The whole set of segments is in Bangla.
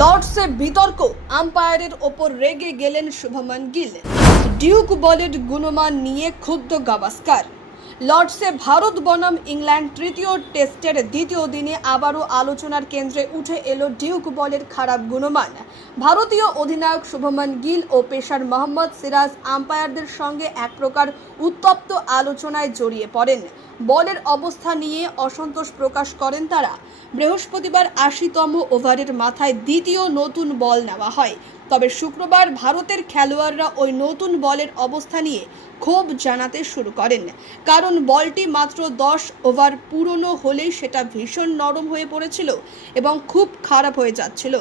লর্ডসে বিতর্ক, আম্পায়ারের ওপর রেগে গেলেন শুভমান গিল। ডিউক বলের গুণমান নিয়ে ক্ষুব্ধ গাভাস্কার। লর্ডসে ভারত বনাম ইংল্যান্ড তৃতীয় টেস্টের দ্বিতীয় দিনে আবারও আলোচনার কেন্দ্রে উঠে এলো ডিউক বলের খারাপ গুণমান। ভারতীয় অধিনায়ক শুভমান গিল ও পেসার মোহাম্মদ সিরাজ আম্পায়ারদের সঙ্গে এক প্রকার উত্তপ্ত আলোচনায় জড়িয়ে পড়েন। বলের অবস্থা নিয়ে অসন্তোষ প্রকাশ করেন তারা। বৃহস্পতিবার ৮০তম ওভারের মাথায় দ্বিতীয় নতুন বল নেওয়া হয়, তবে শুক্রবার ভারতের খেলোয়াড়রা ওই নতুন বলের অবস্থা নিয়ে ক্ষোভ জানাতে শুরু করেন, কারণ বলটি মাত্র ১০ ওভার পুরনো হলেই সেটা ভীষণ নরম হয়ে পড়েছিল এবং খুব খারাপ হয়ে যাচ্ছিল।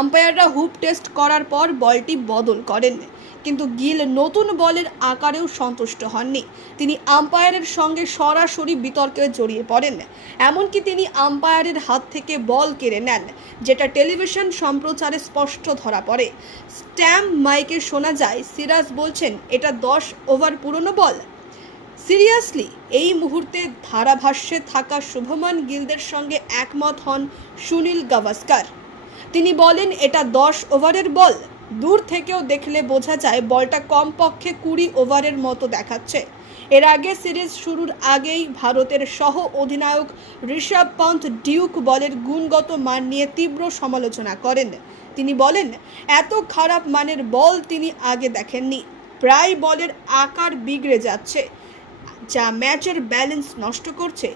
আম্পায়াররা হুপ টেস্ট করার পর বলটি বদল করেন, কিন্তু গিল নতুন বলের আকারেও সন্তুষ্ট হননি। তিনি আম্পায়ারের সঙ্গে সরাসরি বিতর্কে জড়িয়ে পড়েন, এমনকি তিনি আম্পায়ারের হাত থেকে বল কেড়ে নেন, যেটা টেলিভিশন সম্প্রচারে স্পষ্ট ধরা পড়ে। স্ট্যাম্প মাইকে শোনা যায় সিরাজ বলছেন, এটা ১০ ওভার পুরনো বল। সিরিয়াসলি? এই মুহূর্তে ধারাভাষ্যে থাকা শুভমান গিলদের সঙ্গে একমত হন সুনীল গাভাস্কার। তিনি বলেন, এটা ১০ ওভারের বল। দূর থেকেও দেখলে বোঝা যায় বলটা কমপক্ষে ২০ ওভারের মতো দেখাচ্ছে। এর আগে সিরিজ শুরুর আগেই ভারতের সহ অধিনায়ক ঋষভ পন্থ ডিউক বলের গুণগত মান নিয়ে তীব্র সমালোচনা করেন। তিনি বলেন, এত খারাপ মানের বল তিনি আগে দেখেননি। প্রায় বলের আকার বিগড়ে যাচ্ছে, যা ম্যাচের ব্যালেন্স নষ্ট করছে।